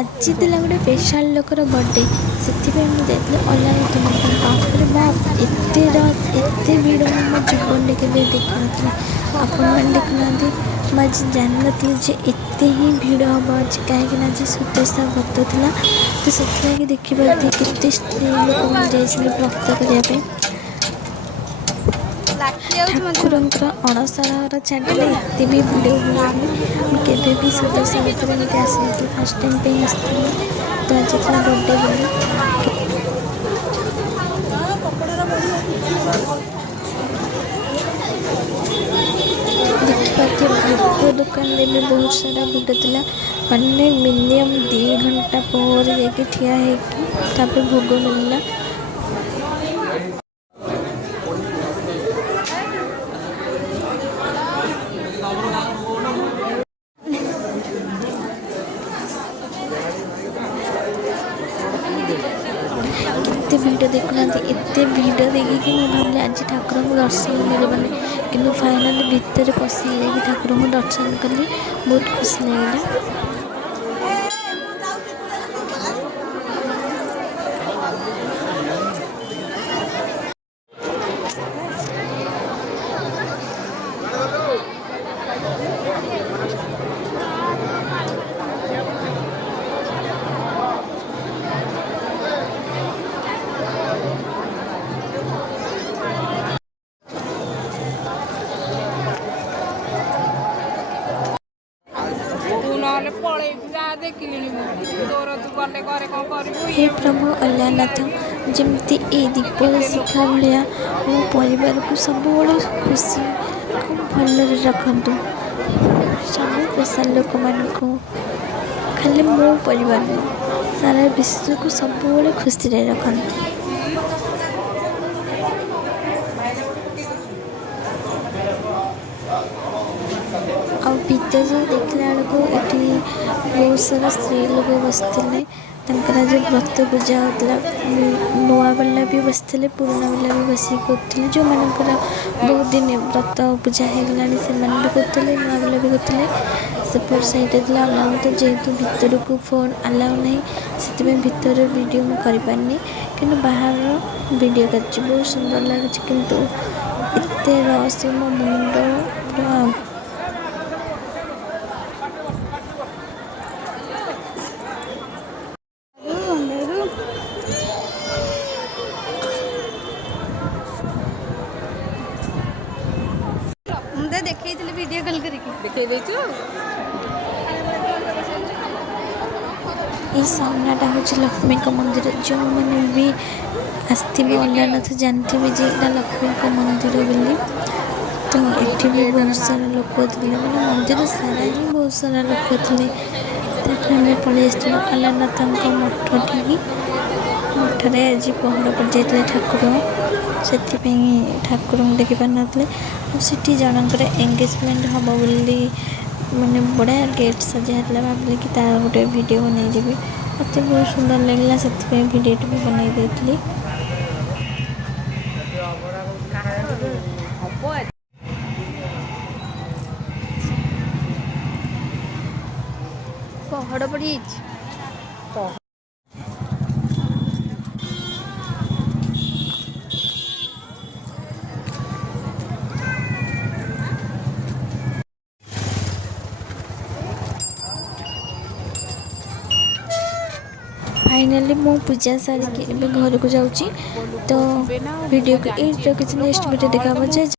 आज ଥିଲା ଗୋଟେ ସ୍ପେଶାଲ ଲୋକର ବର୍ଥଡେ ସେଥିପାଇଁ ମୁଁ ଯାଇଥିଲି ଅଲାରନାଥ ମନ୍ଦିର। ବାପରେ ବାପ ଏତେ ଭିଡ଼ ମୁଁ ମୋ ଜୀବନରେ କେବେ ଦେଖିନଥିଲି। ଆପଣମାନେ ଦେଖୁନାହାନ୍ତି, ମୁଁ ଆଜି ଜାଣିନଥିଲି ଯେ ଏତେ ହିଁ ଭିଡ଼ ହେବ ଆଜି, କାହିଁକିନା ଆଜି ସୁଦଶା ବ୍ରତ ଥିଲା। ତ ସେଥିଲାଗି ଦେଖିପାରୁଥିଲି କେତେ ସ୍ତ୍ରୀ ଲୋକମାନେ ଯାଇଛନ୍ତି ବ୍ରତ କରିବା ପାଇଁ। ଠାକୁରଙ୍କର ଅଣସର ଛାଡ଼ିଲେ ଏତେ ବି ଭିଡ଼ ହୁଏନି। ମୁଁ କେବେ ବି ସୁଦଶା ବ୍ରତରେ ଏମିତି ଆସିନଥିଲି, ଫାର୍ଷ୍ଟ ଟାଇମ୍ ପାଇଁ ଆସିଥିଲି। ତ ଆଜି ଥିଲା ବର୍ଥଡେ ବୋଲି ଦେଖିପାରୁଥିବେ ଭୋଗ ଦୋକାନରେ ବି ବହୁତ ସାରା ଭିଡ଼ ଥିଲା। ମାନେ ମିନିମମ୍ 2 ଘଣ୍ଟା ପରେ ଯାଇକି ଠିଆ ହେଇକି ତାପରେ ଭୋଗ ମିଳିଲା। କେତେ ଭିଡ଼ ଦେଖୁନାହାନ୍ତି, ଏତେ ଭିଡ଼ ଦେଖିକି ମୁଁ ଭାବିଲି ଆଜି ଠାକୁରଙ୍କୁ ଦର୍ଶନ ମିଳିବନି, କିନ୍ତୁ ଫାଇନାଲି ଭିତରେ ପଶି ଯାଇକି ଠାକୁରଙ୍କୁ ଦର୍ଶନ କଲି। ବହୁତ ଖୁସି ଲାଗିଲା। हे प्रभु अल्लाहनाथ, जमती ए दीपर शिखा भाया मो परिवार को सब खुशी भल रखतु। सब स्पेशल लोक मान खाली मो परिवार सारा विश्व को सब खुशी रखते। आ भीतर देखला बेलू ये बहुत सारा स्त्री लोग बसते आज व्रत पूजा होता। नुआ वाला भी बसते, पुराना वाला भी बसिक करते। जो मानकर बहुत दिन व्रत पूजा होगला से भी करते, नुआ वाला भी करते। सेपट साइड अलाउ तो जेहेतु भीतर को फोन अलाउ नहीं, से भीतर वीडियो मुझे पारनी, कि बाहर वीडियो कर बहुत सुंदर लगे। किंतु एत रस मो मुंड पूरा वीडियो कॉल करके सामनाटा हूँ लक्ष्मी मंदिर। जो मैंने भी आसवे अल्लाहनाथ जानते भी जे लक्ष्मी मंदिर बोली। तो ये भी बहुत सारा लोक थे, मैंने मंदिर सारा ही बहुत सारा लोक थे। आम पलि अल्लाहनाथ मठ ठीक मठरे आज पहड़ पड़ जाते ठाकुर, से ठाकुर देखी पार नी। आठी जनकर एंगेजमेंट हम बोली मैंने बड़ा गेट सजा भाविली कि तार गोटे वीडियो बनईदेवी। मत बहुत सुंदर लगला, से वीडियो भी बनई देती। पहाड़ पड़ी फाइनली मो पूजा सारिकी घर को जाऊँगी। तो वीडियो को ये किसी नेक्स्ट वीडियो देखा।